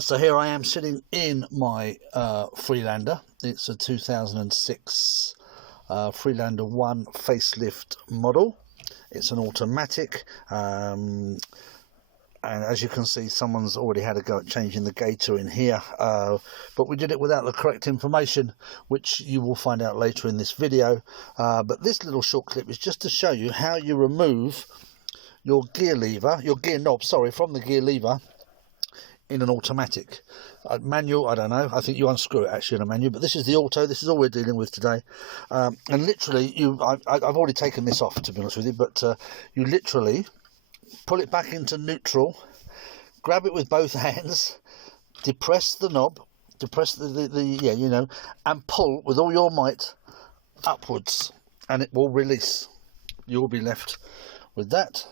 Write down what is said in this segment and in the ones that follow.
So here I am sitting in my Freelander. It's a 2006 Freelander 1 facelift model. It's an automatic, and as you can see, someone's already had a go at changing the gator in here, but we did it without the correct information, which you will find out later in this video. But this little short clip is just to show you how you remove your gear knob, from the gear lever in an automatic. Manual, I don't know, I think you unscrew it actually in a manual, but this is the auto. This is all we're dealing with today. And literally, I've already taken this off, to be honest with you, but you literally pull it back into neutral, grab it with both hands, depress the knob, depress and pull with all your might upwards, and it will release. You'll be left with that,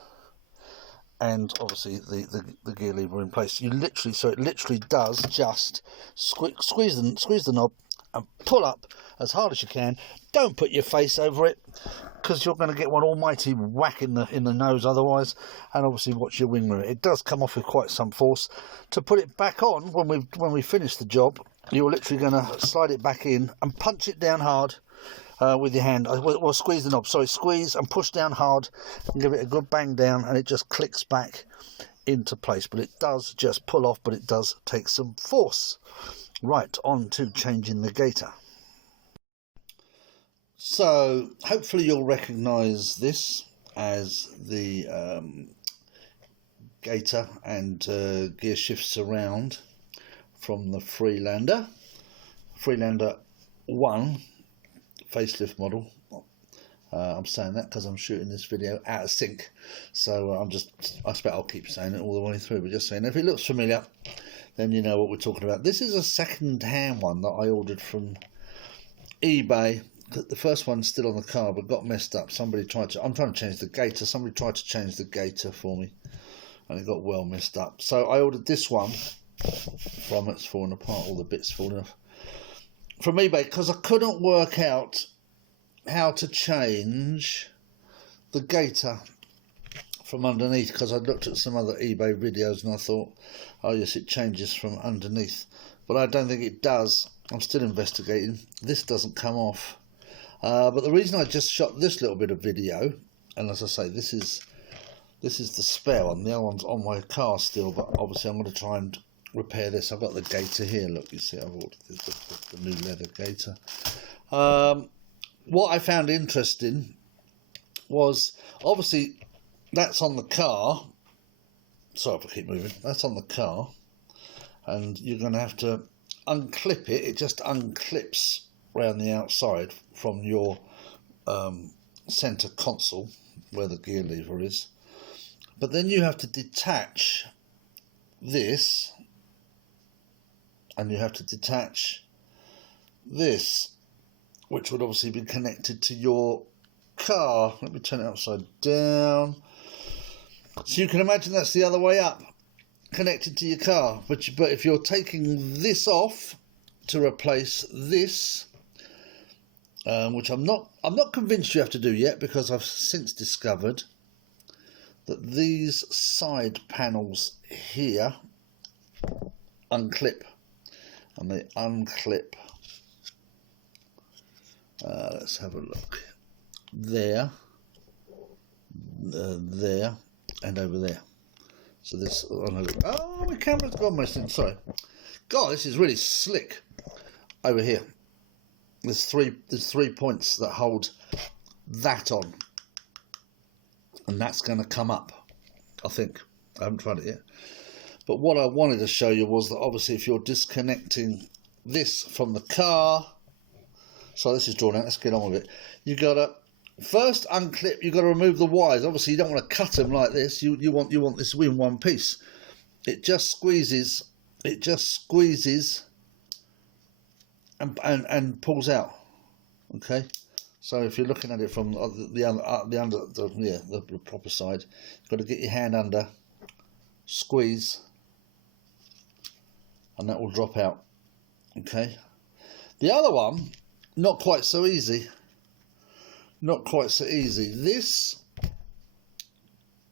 and obviously the gear lever in place. It literally does just squeeze the knob and pull up as hard as you can. Don't put your face over it, because you're going to get one almighty whack in the nose otherwise. And obviously watch your wing mirror. It does come off with quite some force. To put it back on when we finish the job, you're literally going to slide it back in and punch it down hard with your hand, or squeeze the knob, squeeze and push down hard and give it a good bang down, and it just clicks back into place. But it does just pull off, but it does take some force. Right, on to changing the gator. So hopefully you'll recognize this as the gator and gear shift surround from the Freelander 1 facelift model. I'm saying that because I'm shooting this video out of sync, so I expect I'll keep saying it all the way through, but just saying, if it looks familiar, then you know what we're talking about. This is a second-hand one that I ordered from eBay. The first one's still on the car, but got messed up. I'm trying to change the gator. Somebody tried to change the gator for me, and it got well messed up. So I ordered this one from, it's falling apart, all the bits falling off, from eBay, because I couldn't work out how to change the gator from underneath, because I looked at some other eBay videos and I thought, oh yes, it changes from underneath, but I don't think it does. I'm still investigating. This doesn't come off, but the reason I just shot this little bit of video, and as I say, this is the spare one, the other one's on my car still, but obviously I'm going to try and repair this. I've got the gator here, look, you see I've ordered the new leather gator. What I found interesting was, obviously that's on the car, sorry if I keep moving, that's on the car, and you're going to have to unclip it. It just unclips around the outside from your center console where the gear lever is, but then you have to detach this, and you have to detach this, which would obviously be connected to your car. Let me turn it upside down. So you can imagine that's the other way up, connected to your car. But if you're taking this off to replace this, which I'm not convinced you have to do yet, because I've since discovered that these side panels here unclip, and they unclip. Let's have a look. There, there, and over there. So this. Oh, my camera's gone my thing. Sorry. God, this is really slick. Over here, there's three points that hold that on, and that's going to come up, I think. I haven't tried it yet. But what I wanted to show you was that obviously if you're disconnecting this from the car, so this is drawn out, let's get on with it. You got to first unclip, you got to remove the wires. Obviously you don't want to cut them like this. You want this in one piece. It just squeezes and pulls out. Okay, so if you're looking at it from the proper side, you've got to get your hand under, squeeze, and that will drop out. Okay, the other one, not quite so easy. This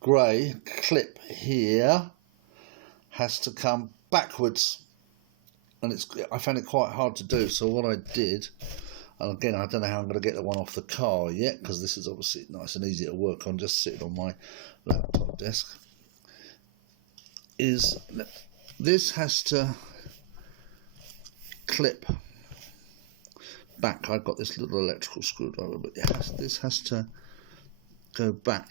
grey clip here has to come backwards, and I found it quite hard to do. So what I did, and again, I don't know how I'm going to get the one off the car yet, because this is obviously nice and easy to work on, just sitting on my laptop desk, is this has to clip back. I've got this little electrical screwdriver, but this has to go back.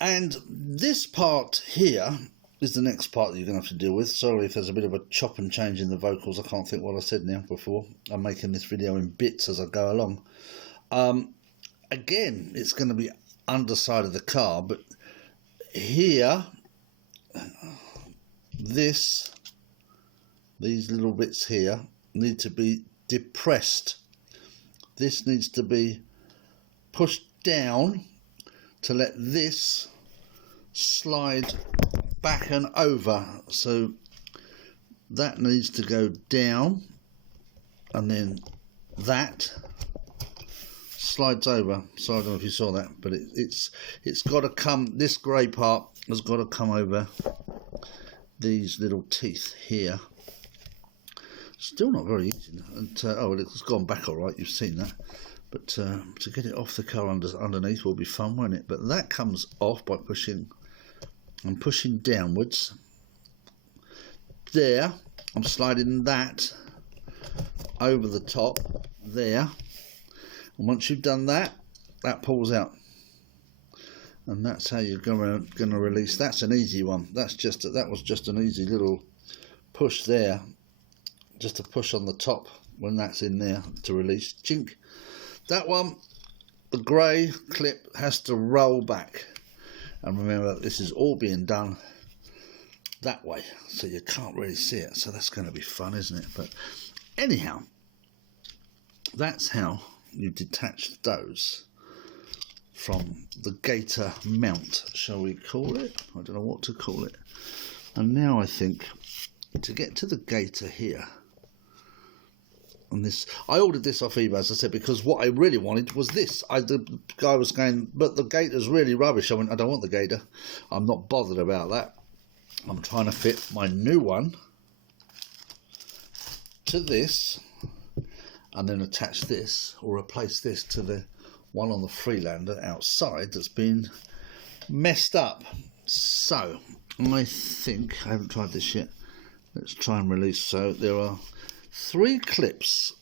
And this part here is the next part that you're going to have to deal with. Sorry if there's a bit of a chop and change in the vocals. I can't think what I said now before. I'm making this video in bits as I go along. Again, it's going to be underside of the car, but here, these little bits here need to be depressed. This needs to be pushed down to let this slide back and over. So that needs to go down, and then that slides over. So I don't know if you saw that, but it's got to come, this grey part has got to come over these little teeth here. Still not very easy. And oh, well, it's gone back all right, you've seen that. But to get it off the car underneath will be fun, won't it? But that comes off by pushing downwards. There, I'm sliding that over the top there. And once you've done that, that pulls out. And that's how you're going to release. That's an easy one. That was just an easy little push there. Just to push on the top when that's in there to release. Chink. That one, the grey clip has to roll back, and remember this is all being done that way, so you can't really see it, so that's going to be fun, isn't it? But anyhow, that's how you detach those from the gator mount, shall we call it? I don't know what to call it. And now I think to get to the gator here, this, I ordered this off eBay, as I said, because what I really wanted was this. The guy was going, but the gator's really rubbish. I went, I don't want the gator. I'm not bothered about that. I'm trying to fit my new one to this, and then attach this, or replace this to the one on the Freelander outside that's been messed up. So, I think, I haven't tried this yet. Let's try and release. So, there are 3 clips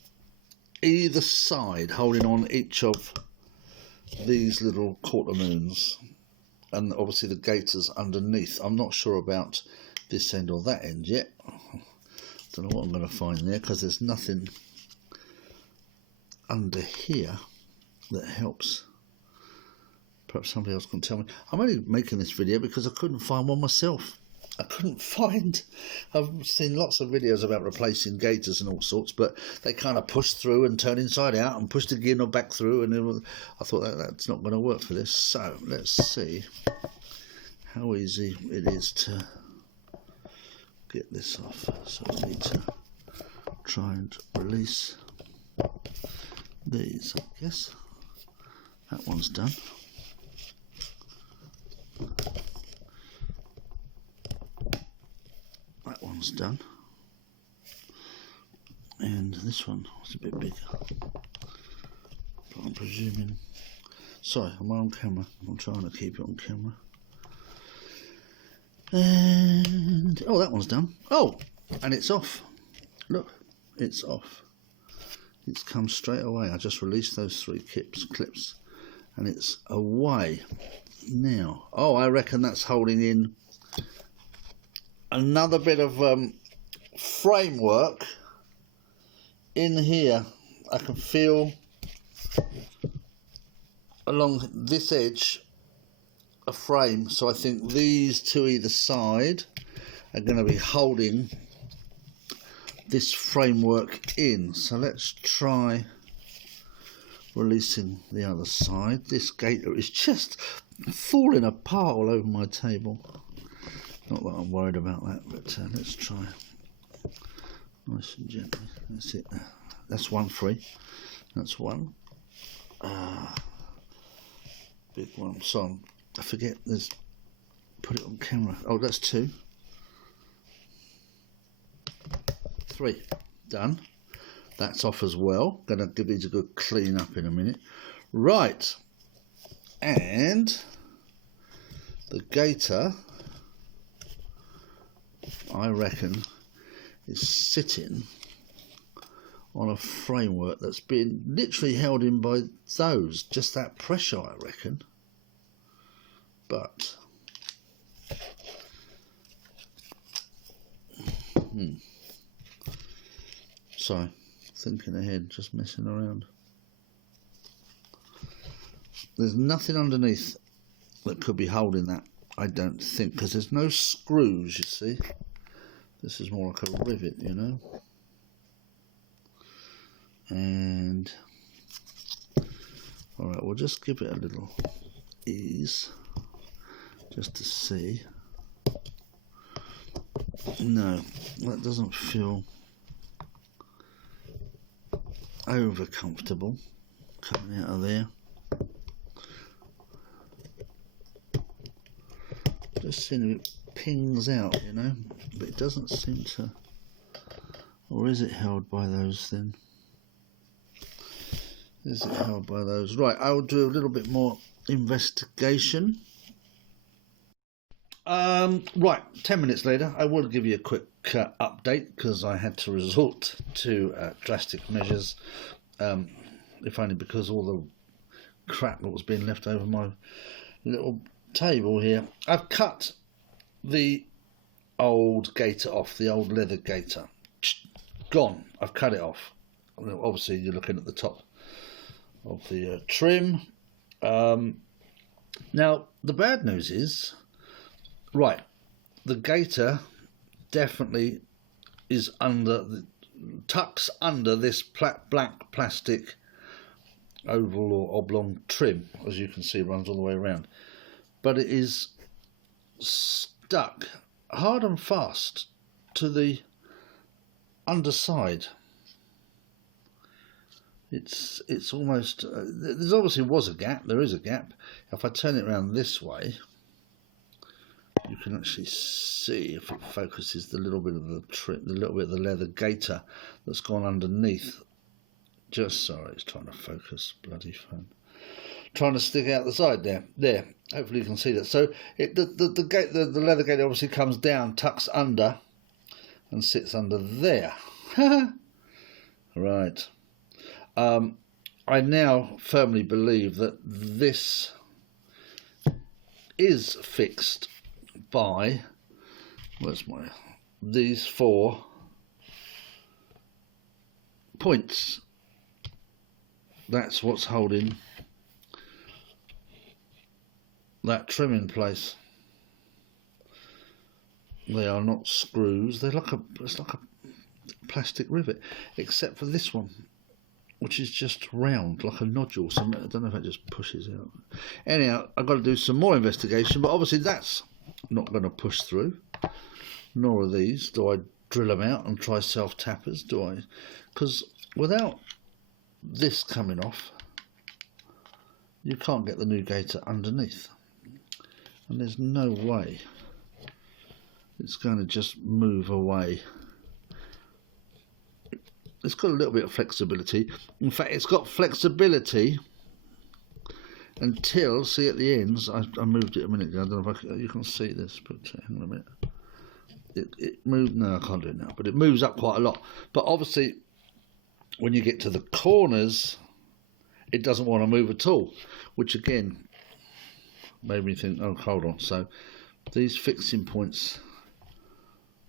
either side holding on each of these little quarter moons, and obviously the gator's underneath. I'm not sure about this end or that end yet. Don't know what I'm going to find there, because there's nothing under here that helps. Perhaps somebody else can tell me. I'm only making this video because I couldn't find one myself. I've seen lots of videos about replacing gators and all sorts, but they kind of push through and turn inside out and push again or back through, and I thought that's not going to work for this. So let's see how easy it is to get this off. So I need to try and release these, I guess. That one's done. That one's done. And this one was a bit bigger. But I'm presuming... Sorry, am I on camera? I'm trying to keep it on camera. And... oh, that one's done. Oh! And it's off. Look, it's off. It's come straight away. I just released those 3 clips. And it's away. Now, oh, I reckon that's holding in another bit of framework in here. I can feel along this edge a frame, so I think these 2 either side are going to be holding this framework in. So let's try releasing the other side. This gator is just falling apart all over my table. Not that I'm worried about that, but let's try nice and gently. That's it. That's one free. That's one. Big one. So I forget there's put it on camera. Oh, that's 2. 3. Done. That's off as well. Gonna give these a good clean up in a minute. Right. And the gator, I reckon, is sitting on a framework that's been literally held in by those, just that pressure, I reckon. But sorry, thinking ahead, just messing around. There's nothing underneath that could be holding that, I don't think, because there's no screws, you see. This is more like a rivet, you know. And alright, we'll just give it a little ease just to see. No, that doesn't feel over comfortable coming out of there. Just seeing if it pings out, you know, but it doesn't seem to. Or is it held by those then? Is it held by those? Right, I'll do a little bit more investigation. Right, 10 minutes later, I will give you a quick update because I had to resort to drastic measures, if only because all the crap that was being left over my little table here. I've cut the old gator off, the old leather gator. Gone. I've cut it off. Obviously, you're looking at the top of the trim. Now, the bad news is, right, the gator definitely is tucks under this black plastic oval or oblong trim, as you can see, runs all the way around. But it is stuck hard and fast to the underside. It's almost, there obviously was a gap, there is a gap. If I turn it around this way, you can actually see, if it focuses, the little bit of the trim, the little bit of the leather gaiter that's gone underneath. Just, sorry, it's trying to focus, bloody phone. Trying to stick out the side there. There, hopefully you can see that. So the leather gaiter obviously comes down, tucks under, and sits under there. Right. I now firmly believe that this is fixed by, these 4 points. That's what's holding that trim in place. They are not screws. They're like it's like a plastic rivet, except for this one, which is just round, like a nodule. So I don't know if that just pushes out. Anyhow, I've got to do some more investigation, but obviously that's not going to push through. Nor are these. Do I drill them out and try self-tappers? Do I? Because without this coming off, you can't get the new gaiter underneath. And there's no way it's going to just move away. It's got a little bit of flexibility. In fact, it's got flexibility until, see at the ends, I moved it a minute ago. I don't know if you can see this, but hang on a minute. It moved, no, I can't do it now, but it moves up quite a lot. But obviously, when you get to the corners, it doesn't want to move at all, which again made me think, oh, hold on. So these fixing points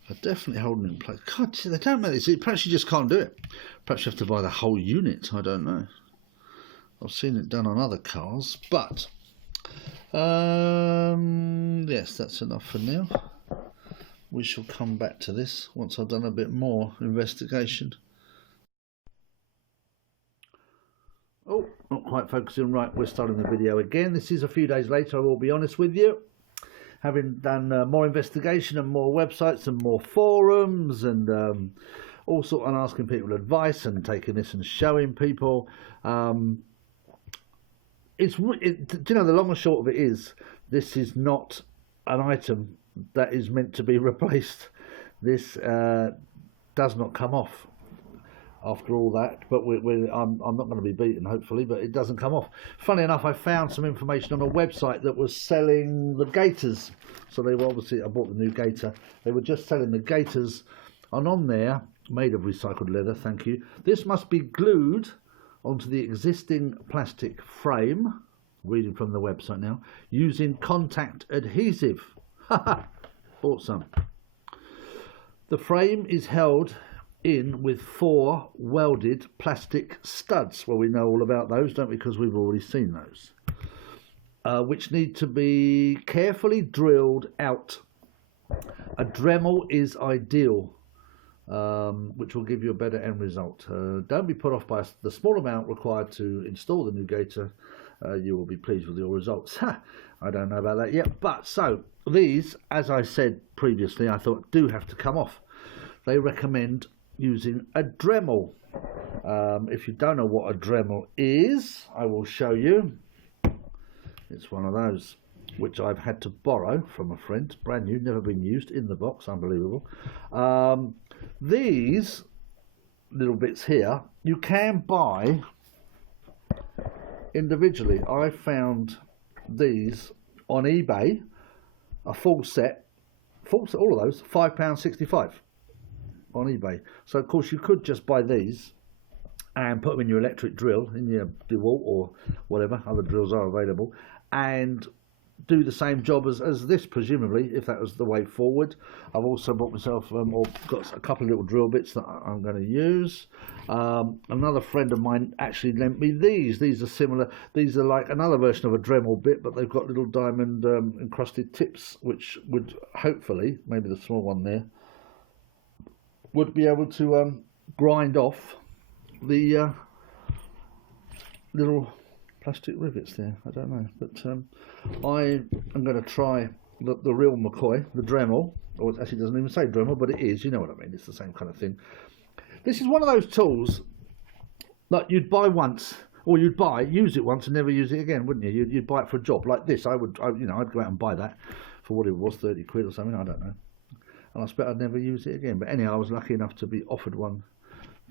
are definitely holding it in place. God, they don't make this. Perhaps you just can't do it. Perhaps you have to buy the whole unit. I don't know. I've seen it done on other cars, but yes, that's enough for now. We shall come back to this once I've done a bit more investigation. Oh, not quite focusing right. We're starting the video again. This is a few days later, I will be honest with you. Having done more investigation and more websites and more forums and all sorts, and asking people advice and taking this and showing people. Do you know, the long and short of it is, this is not an item that is meant to be replaced. This does not come off after all that, but I'm not going to be beaten, hopefully, but it doesn't come off. Funny enough, I found some information on a website that was selling the gaiters. So they were obviously, I bought the new gaiter. They were just selling the gaiters, and on there, made of recycled leather, thank you. This must be glued onto the existing plastic frame, reading from the website now, using contact adhesive. Bought some. The frame is held in with 4 welded plastic studs. Well, we know all about those, don't we, because we've already seen those, which need to be carefully drilled out. A Dremel is ideal, which will give you a better end result. Don't be put off by the small amount required to install the new gaiter. You will be pleased with your results. I don't know about that yet, but so these, as I said previously, I thought do have to come off. They recommend using a Dremel. If you don't know what a Dremel is, I will show you. It's one of those which I've had to borrow from a friend, brand new, never been used, in the box, unbelievable. These little bits here you can buy individually. I found these on eBay, a full set, all of those, £5.65 on eBay. So of course you could just buy these and put them in your electric drill, in your DeWalt or whatever other drills are available, and do the same job as this, presumably, if that was the way forward. I've also bought myself, or got a couple of little drill bits that I'm going to use. Another friend of mine actually lent me these. These are similar. These are like another version of a Dremel bit, but they've got little diamond encrusted tips, which would hopefully, maybe the small one there, would be able to grind off the little plastic rivets there. I don't know, but I am going to try the real McCoy, the Dremel, or it actually doesn't even say Dremel, but it is, you know what I mean, it's the same kind of thing. This is one of those tools that you'd buy once, or you'd use it once and never use it again, wouldn't you? You'd buy it for a job like this. I'd go out and buy that for what it was, 30 quid or something, I don't know, and I expect I'd never use it again. But anyhow, I was lucky enough to be offered one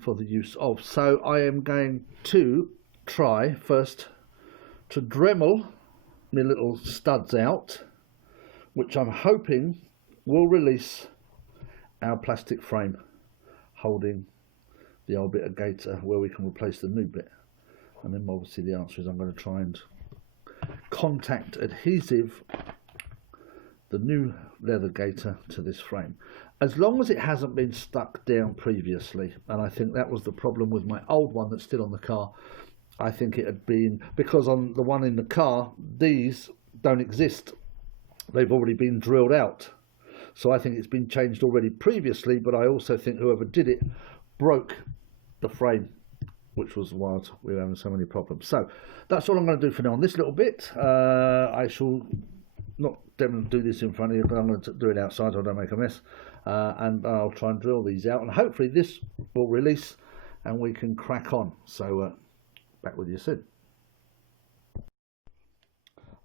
for the use of. So I am going to try first to Dremel my little studs out, which I'm hoping will release our plastic frame holding the old bit of gaiter where we can replace the new bit. And then obviously the answer is I'm going to try and contact adhesive the new leather gaiter to this frame, as long as it hasn't been stuck down previously. And I think that was the problem with my old one that's still on the car. I think it had been, because on the one in the car, these don't exist. They've already been drilled out. So I think it's been changed already previously, but I also think whoever did it broke the frame, which was why we were having so many problems. So that's all I'm going to do for now on this little bit. I shall not do this in front of you, but I'm going to do it outside so I don't make a mess. And I'll try and drill these out, and hopefully this will release and we can crack on. So back with you soon.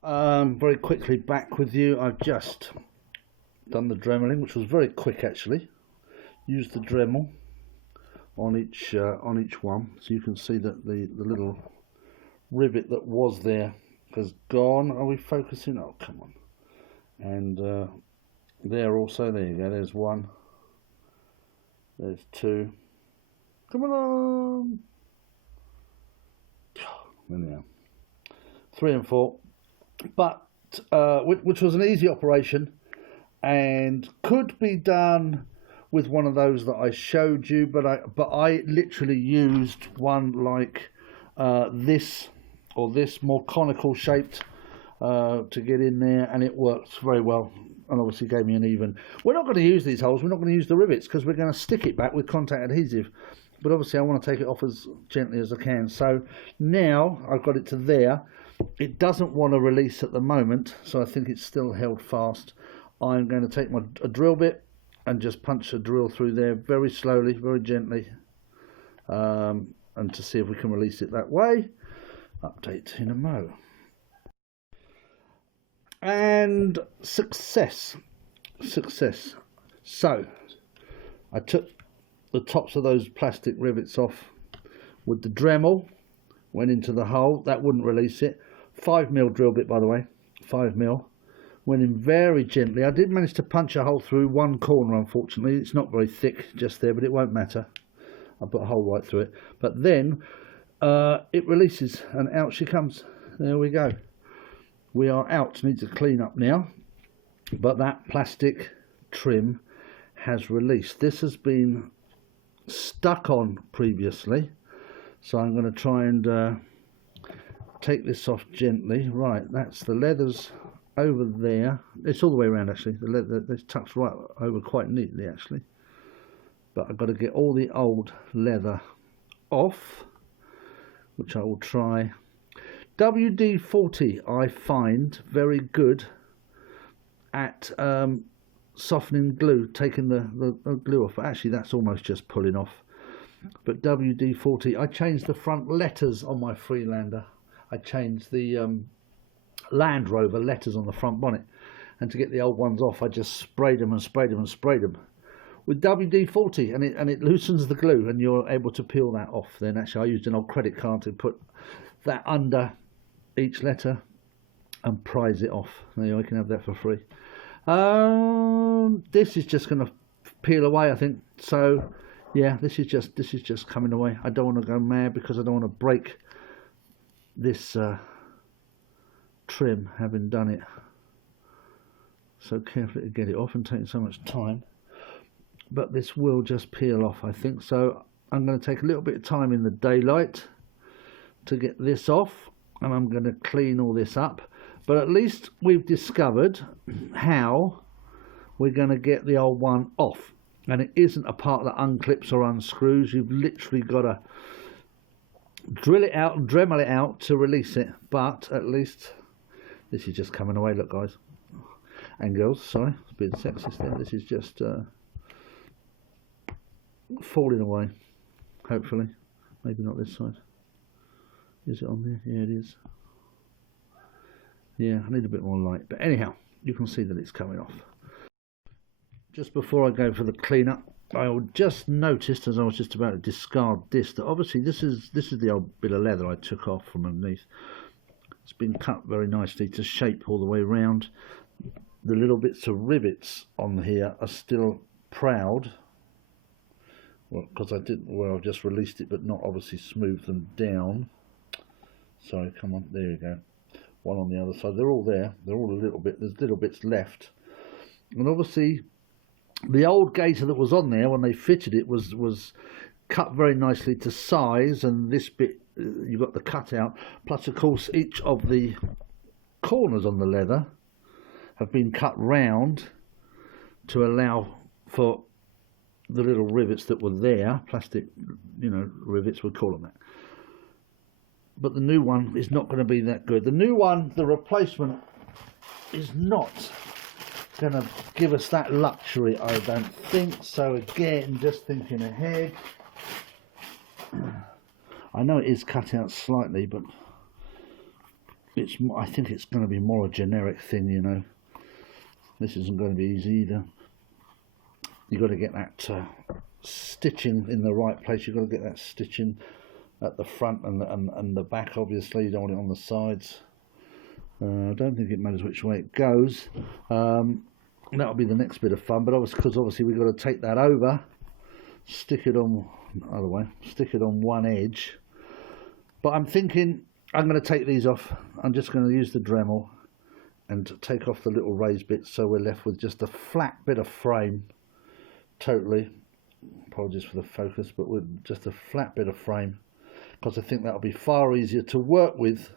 Very quickly back with you. I've just done the Dremeling, which was very quick actually. Used the Dremel on each one, so you can see that the little rivet that was there has gone. Are we focusing? Oh, come on. And there also, there you go, there's one, there's two, come on, anyhow, 3 and 4, but which was an easy operation and could be done with one of those that I showed you, but I literally used one like this, or this more conical shaped, to get in there, and it worked very well, and obviously gave me an even. We're not going to use these holes, we're not going to use the rivets, because we're going to stick it back with contact adhesive, but obviously I want to take it off as gently as I can. So now I've got it to there. It doesn't want to release at the moment, so I think it's still held fast. I'm going to take a drill bit and just punch a drill through there very slowly, very gently, and to see if we can release it that way. Update in a mo. And success. So I took the tops of those plastic rivets off with the Dremel, went into the hole, that wouldn't release it. 5mm drill bit, by the way, 5mm. Went in very gently. I did manage to punch a hole through one corner, unfortunately. It's not very thick just there, but it won't matter. I put a hole right through it. But then it releases and out she comes. There we go. We are out. Need to clean up now. But that plastic trim has released. This has been stuck on previously. So I'm going to try and take this off gently. Right, that's the leathers over there. It's all the way around actually. The leather, this tucks right over quite neatly actually. But I've got to get all the old leather off, which I will try. WD-40 I find very good at softening glue, taking the glue off. Actually, that's almost just pulling off. But WD-40, I changed the front letters on my Freelander. I changed the Land Rover letters on the front bonnet, and to get the old ones off I just sprayed them and sprayed them and sprayed them with WD-40, and it loosens the glue and you're able to peel that off. Then actually I used an old credit card to put that under each letter and prise it off. There you go, I can have that for free. This is just going to peel away, I think. So yeah, this is just coming away. I don't want to go mad because I don't want to break this trim having done it so carefully to get it off and taking so much time, but this will just peel off, I think. So I'm going to take a little bit of time in the daylight to get this off, and I'm going to clean all this up. But at least we've discovered how we're going to get the old one off, and it isn't a part that unclips or unscrews. You've literally got to drill it out and Dremel it out to release it. But at least this is just coming away. Look guys and girls, sorry, it's a bit sexist there. This is just falling away, hopefully. Maybe not this side. Is it on there? Yeah, it is. Yeah, I need a bit more light, but anyhow, you can see that it's coming off. Just before I go for the cleanup, I just noticed as I was just about to discard this, that obviously this is the old bit of leather I took off from underneath. It's been cut very nicely to shape all the way around. The little bits of rivets on here are still proud. Well, because I've just released it, but not obviously smoothed them down. Sorry, come on, there you go. One on the other side. They're all there. They're all a little bit. There's little bits left. And obviously, the old gaiter that was on there when they fitted it was cut very nicely to size, and this bit you've got the cutout. Plus, of course, each of the corners on the leather have been cut round to allow for the little rivets that were there, plastic, rivets, we call them that. But the new one is not going to be that good. The new one, the replacement, is not going to give us that luxury, I don't think. So again, just thinking ahead. I know it is cut out slightly, but I think it's going to be more a generic thing, This isn't going to be easy either. You've got to get that stitching in the right place. You've got to get that stitching at the front and the back, obviously. You don't want it on the sides. I don't think it matters which way it goes. That'll be the next bit of fun, but obviously we've got to take that over, stick it on other way, stick it on one edge. But I'm thinking I'm going to take these off. I'm just going to use the Dremel and take off the little raised bits, so we're left with just a flat bit of frame. Totally, apologies for the focus, but with just a flat bit of frame, because I think that'll be far easier to work with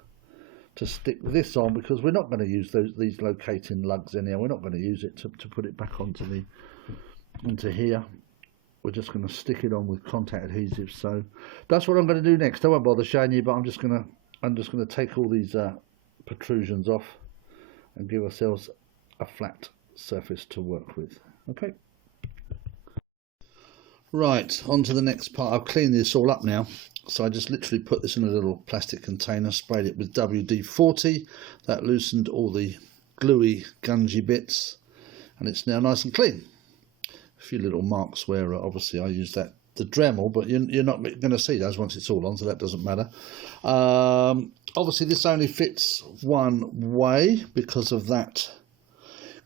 to stick this on, because we're not going to use these locating lugs in here. We're not going to use it to put it back onto here. We're just going to stick it on with contact adhesive. So that's what I'm going to do next. I won't bother showing you, but I'm just going to take all these protrusions off and give ourselves a flat surface to work with. Okay. Right, on to the next part. I've cleaned this all up now. So I just literally put this in a little plastic container, sprayed it with WD-40. That loosened all the gluey, gungy bits, and it's now nice and clean. A few little marks where obviously I use the Dremel, but you're not going to see those once it's all on, so that doesn't matter. Obviously this only fits one way because of that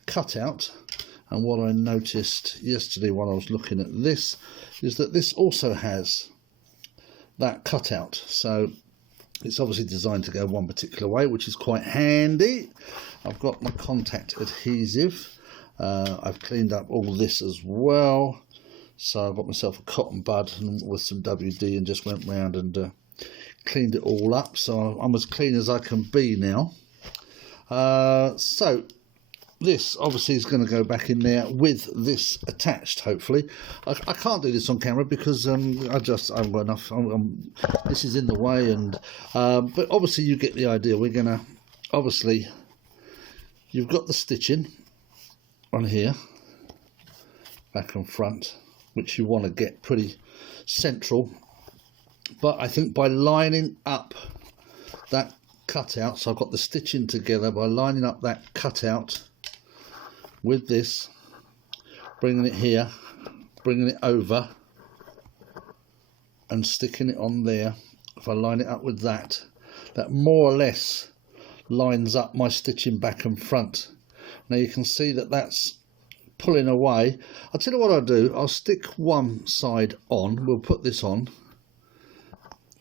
cutout, and what I noticed yesterday while I was looking at this is that this also has that cutout, so it's obviously designed to go one particular way, which is quite handy. I've got my contact adhesive. I've cleaned up all this as well, so I got myself a cotton bud with some WD and just went round and cleaned it all up, so I'm as clean as I can be now. So this obviously is going to go back in there with this attached, hopefully. I can't do this on camera because I haven't got enough. This is in the way, and but obviously you get the idea. We're going to, obviously, you've got the stitching on here, back and front, which you want to get pretty central. But I think by lining up that cutout, so I've got the stitching together, by lining up that cutout with this, bringing it here, bringing it over and sticking it on there, if I line it up with that, that more or less lines up my stitching back and front. Now you can see that that's pulling away. I'll tell you what I'll do, I'll stick one side on, we'll put this on,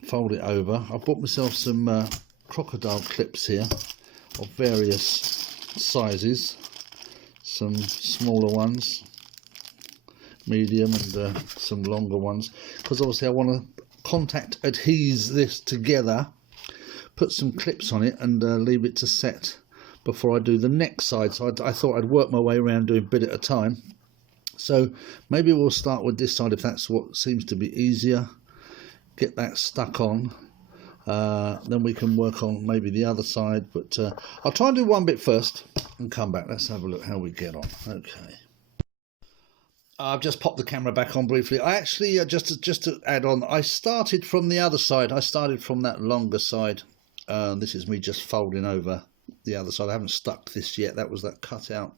fold it over. I've bought myself some crocodile clips here of various sizes, some smaller ones, medium, and some longer ones, because obviously I want to contact adhese this together, put some clips on it and leave it to set before I do the next side. So I thought I'd work my way around doing a bit at a time. So maybe we'll start with this side if that's what seems to be easier. Get that stuck on, then we can work on maybe the other side, but I'll try and do one bit first and come back. Let's have a look how we get on. Okay, I've just popped the camera back on briefly. I actually just to add on, I started from the other side. I started from that longer side. This is me just folding over the other side. I haven't stuck this yet. That was that cutout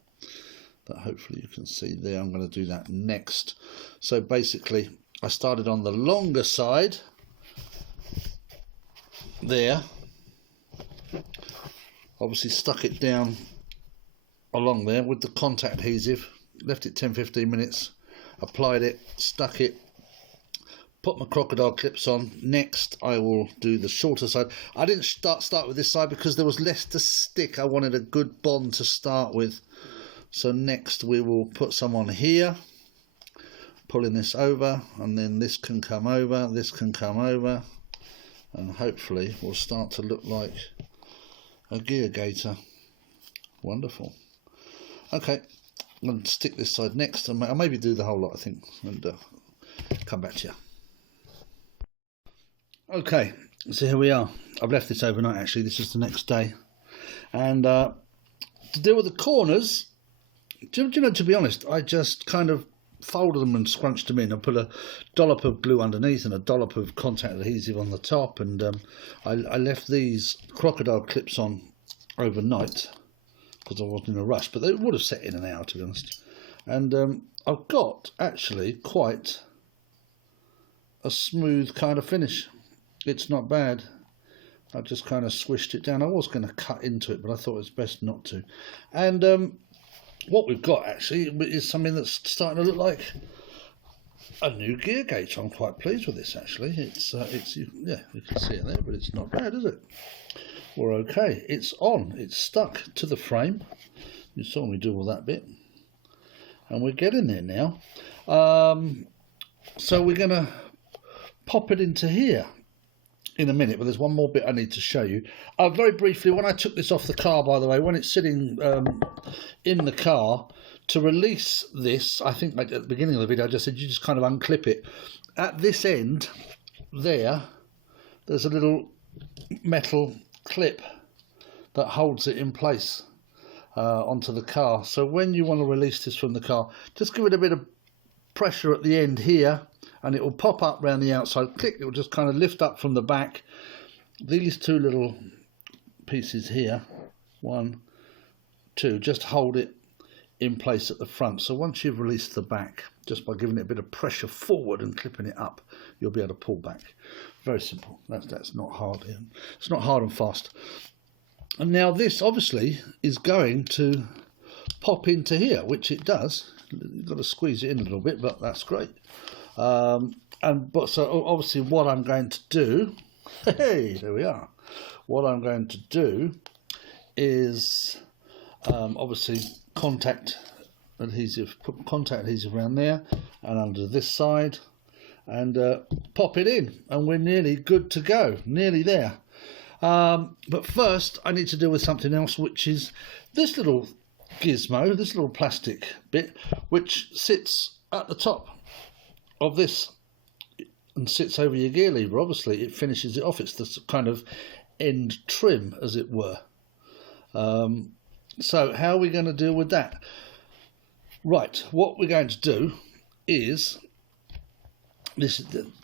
that hopefully you can see there. I'm going to do that next. So basically I started on the longer side there, obviously stuck it down along there with the contact adhesive, left it 10-15 minutes, applied it, stuck it, put my crocodile clips on. Next I will do the shorter side. I didn't start with this side because there was less to stick. I wanted a good bond to start with, so next we will put some on here, pulling this over, and then this can come over, this can come over, and hopefully will start to look like a gear gaiter. Wonderful. Okay, I'm going to stick this side next, and I'll maybe do the whole lot, I think, and come back to you. Okay, so here we are. I've left this overnight actually. This is the next day, and to deal with the corners, do you know, to be honest, I just kind of folded them and scrunched them in. I put a dollop of glue underneath and a dollop of contact adhesive on the top, and I left these crocodile clips on overnight because I wasn't in a rush, but they would have set in an hour, to be honest. And I've got actually quite a smooth kind of finish. It's not bad. I just kind of swished it down. I was going to cut into it, but I thought it's best not to. And what we've got actually is something that's starting to look like a new gear gauge. I'm quite pleased with this actually. It's yeah, you can see it there, but it's not bad, is it? We're okay. It's on. It's stuck to the frame. You saw me do all that bit, and we're getting there now. So we're going to pop it into here in a minute, but there's one more bit I need to show you. Very briefly, when I took this off the car, by the way, when it's sitting in the car, to release this, I think like at the beginning of the video I just said you just kind of unclip it. At this end there's a little metal clip that holds it in place onto the car. So when you want to release this from the car, just give it a bit of pressure at the end here, and it will pop up around the outside. Click, it will just kind of lift up from the back. These two little pieces here, 1, to just hold it in place at the front. So once you've released the back, just by giving it a bit of pressure forward and clipping it up, you'll be able to pull back. Very simple. That's not hard. It's not hard and fast. And now this obviously is going to pop into here, which it does. You've got to squeeze it in a little bit, but that's great. So obviously what I'm going to do, hey, there we are. What I'm going to do is obviously contact adhesive, put contact adhesive around there and under this side, and pop it in, and we're nearly good to go, nearly there. But first I need to deal with something else, which is this little gizmo, this little plastic bit, which sits at the top of this and sits over your gear lever. Obviously it finishes it off. It's the kind of end trim, as it were. So how are we going to deal with that? Right, what we're going to do is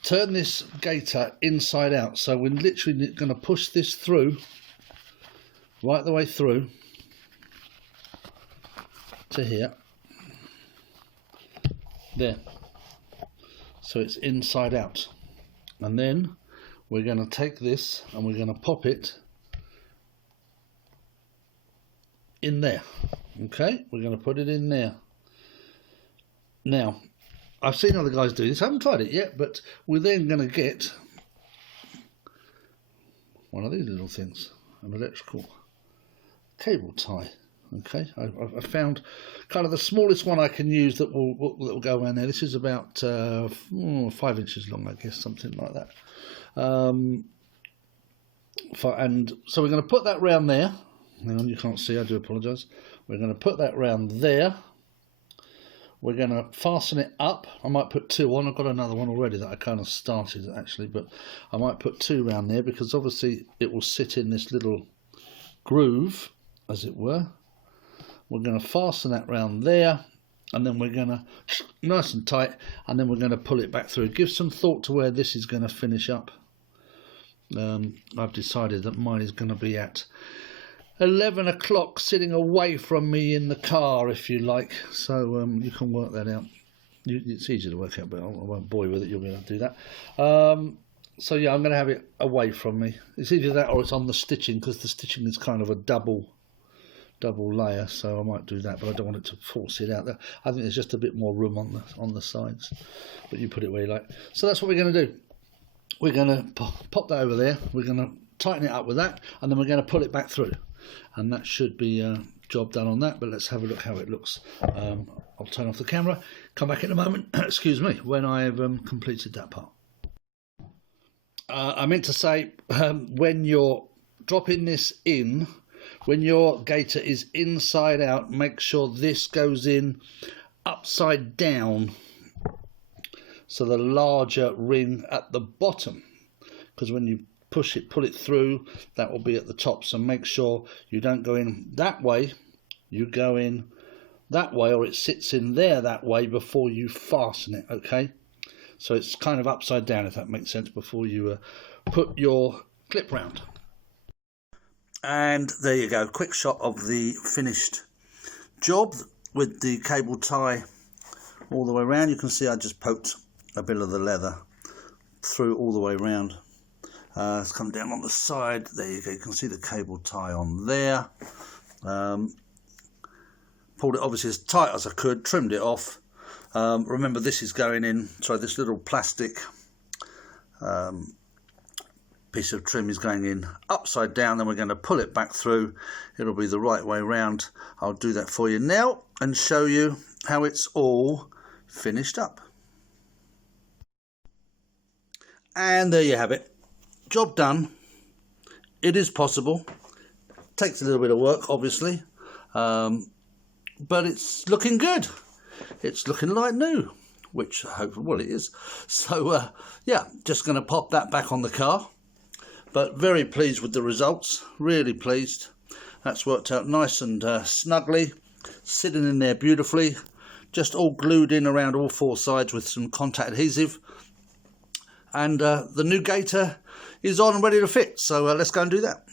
turn this gaiter inside out. So we're literally going to push this through, right the way through to here. There. So it's inside out. And then we're going to take this and we're going to pop it in there. Okay, we're going to put it in there. Now, I've seen other guys do this. I haven't tried it yet, but we're then going to get one of these little things, an electrical cable tie. Okay, I found kind of the smallest one I can use that will go around there. This is about 5 inches long, I guess, something like that. And so we're going to put that round there. Hang on, you can't see, I do apologise. We're going to put that round there. We're going to fasten it up. I might put 2 on. I've got another one already that I kind of started actually, but I might put 2 round there because obviously it will sit in this little groove, as it were. We're going to fasten that round there, and then we're going to, nice and tight, and then we're going to pull it back through. Give some thought to where this is going to finish up. I've decided that mine is going to be at 11 o'clock, sitting away from me in the car, if you like. So you can work that out. It's easy to work out, but I won't bore you with it. You'll be able to do that. So yeah, I'm going to have it away from me. It's either that or it's on the stitching, because the stitching is kind of a double layer. So I might do that, but I don't want it to force it out there. I think there's just a bit more room on the sides, but you put it where you like. So that's what we're going to do. We're going to pop that over there. We're going to tighten it up with that, and then we're going to pull it back through. And that should be a job done on that, but let's have a look how it looks. I'll turn off the camera, come back in a moment, excuse me, when I have completed that part. I meant to say, when you're dropping this in, when your gaiter is inside out, make sure this goes in upside down, so the larger ring at the bottom, because when you push it, pull it through, that will be at the top. So make sure you don't go in that way, you go in that way, or it sits in there that way before you fasten it. Okay, so it's kind of upside down, if that makes sense, before you put your clip round. And there you go, quick shot of the finished job with the cable tie all the way around. You can see I just poked a bit of the leather through all the way around. It's come down on the side. There you go. You can see the cable tie on there. Pulled it obviously as tight as I could. Trimmed it off. Remember, this is going in. So this little plastic piece of trim is going in upside down. Then we're going to pull it back through. It'll be the right way round. I'll do that for you now and show you how it's all finished up. And there you have it. Job done. It is possible. Takes a little bit of work, obviously, but it's looking good. It's looking like new, which I hope, well, it is. So yeah, just going to pop that back on the car, but very pleased with the results. Really pleased. That's worked out nice and snugly, sitting in there beautifully, just all glued in around all 4 sides with some contact adhesive. And the new gaiter is on and ready to fit, so let's go and do that.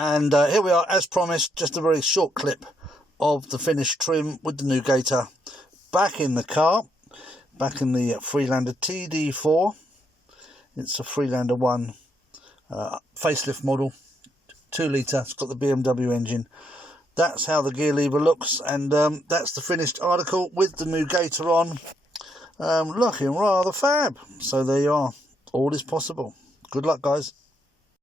And here we are, as promised, just a very short clip of the finished trim with the new Gaiter back in the car, back in the Freelander Td4. It's a Freelander 1 facelift model, 2 litre, it's got the BMW engine. That's how the gear lever looks, and that's the finished article with the new Gaiter on, looking rather fab. So there you are, all is possible. Good luck, guys.